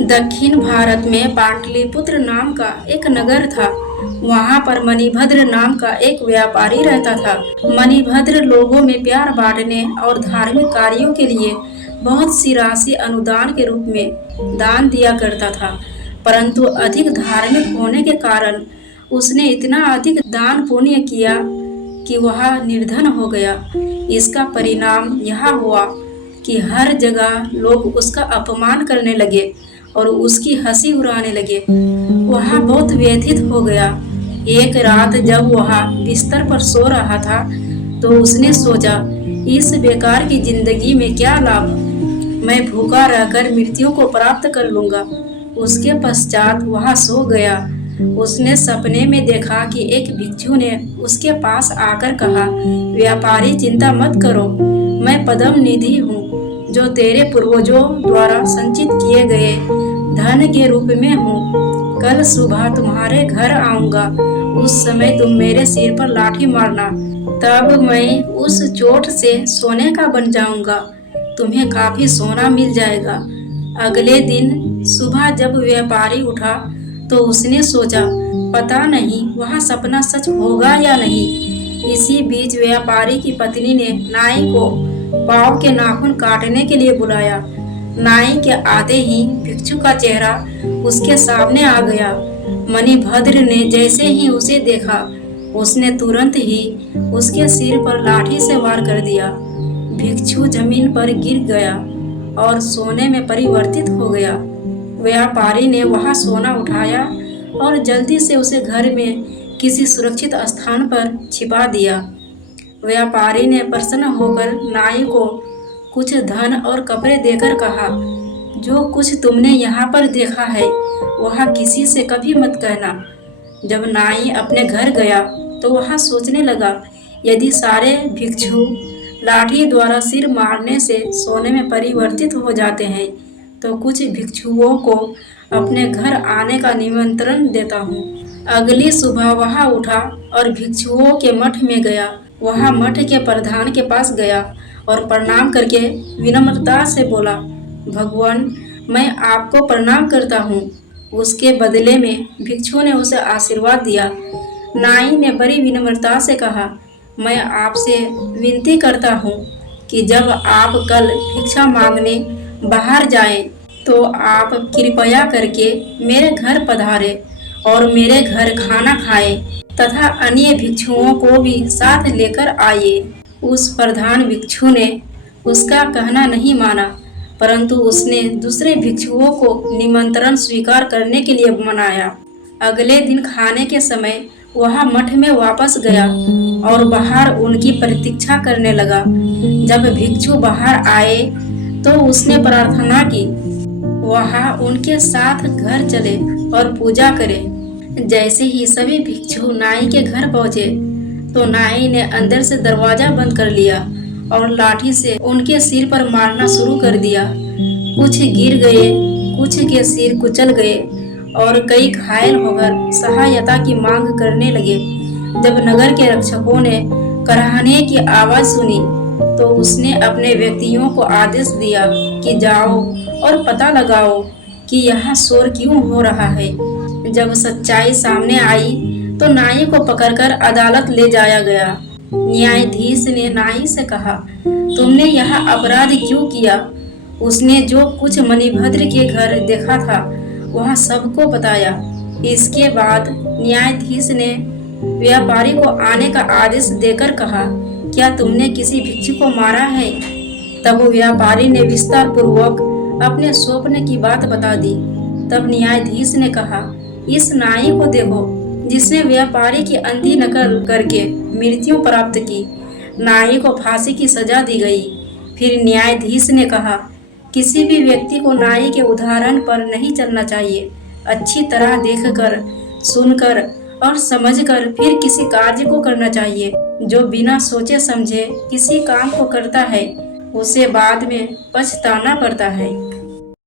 दक्षिण भारत में पाटलिपुत्र नाम का एक नगर था। वहाँ पर मणिभद्र नाम का एक व्यापारी रहता था। मणिभद्र लोगों में प्यार बांटने और धार्मिक कार्यों के लिए बहुत सी राशि अनुदान के रूप में दान दिया करता था, परंतु अधिक धार्मिक होने के कारण उसने इतना अधिक दान पुण्य किया कि वह निर्धन हो गया। इसका परिणाम यह हुआ कि हर जगह लोग उसका अपमान करने लगे और उसकी हंसी उड़ाने लगे। वह बहुत व्यथित हो गया। एक रात जब वह बिस्तर पर सो रहा था तो उसने सोचा, इस बेकार की जिंदगी में क्या लाभ, मैं भूखा रहकर मृत्यु को प्राप्त कर लूंगा। उसके पश्चात वह सो गया। उसने सपने में देखा कि एक भिक्षु ने उसके पास आकर कहा, व्यापारी चिंता मत करो, मैं पद्म निधि हूँ जो तेरे पूर्वजों द्वारा संचित किए गए धन के रूप में हूँ। कल सुबह तुम्हारे घर आऊंगा, उस समय तुम मेरे सिर पर लाठी मारना, तब मैं उस चोट से सोने का बन जाऊंगा, तुम्हें काफी सोना मिल जाएगा। अगले दिन सुबह जब व्यापारी उठा तो उसने सोचा, पता नहीं वह सपना सच होगा या नहीं। इसी बीच व्यापारी की पत्नी ने नाई को पाँव के नाखून काटने के लिए बुलाया। नाई के आते ही भिक्षु का चेहरा उसके सामने आ गया। मणिभद्र ने जैसे ही उसे देखा, उसने तुरंत ही उसके सिर पर लाठी से वार कर दिया। भिक्षु जमीन पर गिर गया और सोने में परिवर्तित हो गया। व्यापारी ने वह सोना उठाया और जल्दी से उसे घर में किसी सुरक्षित स्थान पर छिपा दिया। व्यापारी ने प्रसन्न होकर नाई को कुछ धन और कपड़े देकर कहा, जो कुछ तुमने यहाँ पर देखा है वह किसी से कभी मत कहना। जब नाई अपने घर गया तो वह सोचने लगा, यदि सारे भिक्षु लाठी द्वारा सिर मारने से सोने में परिवर्तित हो जाते हैं तो कुछ भिक्षुओं को अपने घर आने का निमंत्रण देता हूँ। अगली सुबह वह उठा और भिक्षुओं के मठ में गया। वह मठ के प्रधान के पास गया और प्रणाम करके विनम्रता से बोला, भगवान, मैं आपको प्रणाम करता हूँ। उसके बदले में भिक्षु ने उसे आशीर्वाद दिया। नाई ने बड़ी विनम्रता से कहा, मैं आपसे विनती करता हूँ कि जब आप कल भिक्षा मांगने बाहर जाएं तो आप कृपया करके मेरे घर पधारें और मेरे घर खाना खाएं तथा अन्य भिक्षुओं को भी साथ लेकर आइए। उस प्रधान भिक्षु ने उसका कहना नहीं माना, परंतु उसने दूसरे भिक्षुओं को निमंत्रण स्वीकार करने के लिए मनाया। अगले दिन खाने के समय वह मठ में वापस गया और बाहर उनकी प्रतीक्षा करने लगा। जब भिक्षु बाहर आए तो उसने प्रार्थना की, वह उनके साथ घर चले और पूजा करे। जैसे ही सभी भिक्षु नाई के घर पहुंचे तो नाई ने अंदर से दरवाजा बंद कर लिया और लाठी से उनके सिर पर मारना शुरू कर दिया। कुछ गिर गए, कुछ के सिर कुचल गए और कई घायल होकर सहायता की मांग करने लगे। जब नगर के रक्षकों ने कराहने की आवाज सुनी तो उसने अपने व्यक्तियों को आदेश दिया कि जाओ और पता लगाओ कि यहाँ शोर क्यों हो रहा है। जब सच्चाई सामने आई तो नाई को पकड़कर अदालत ले जाया गया। न्यायाधीश ने नाई से कहा, तुमने यह अपराध क्यों किया? उसने जो कुछ मणिभद्र के घर देखा था वह सबको बताया। इसके बाद न्यायाधीश ने व्यापारी को आने का आदेश देकर कहा, क्या तुमने किसी भिक्षु को मारा है? तब व्यापारी ने विस्तार पूर्वक अपने स्वप्न की बात बता दी। तब न्यायाधीश ने कहा, इस नाई को देखो जिसने व्यापारी की अंधी नकल करके मृत्यु प्राप्त की। नाई को फांसी की सजा दी गई। फिर न्यायाधीश ने कहा, किसी भी व्यक्ति को नाई के उदाहरण पर नहीं चलना चाहिए। अच्छी तरह देखकर, सुनकर और समझकर फिर किसी कार्य को करना चाहिए। जो बिना सोचे समझे किसी काम को करता है उसे बाद में पछताना पड़ता है।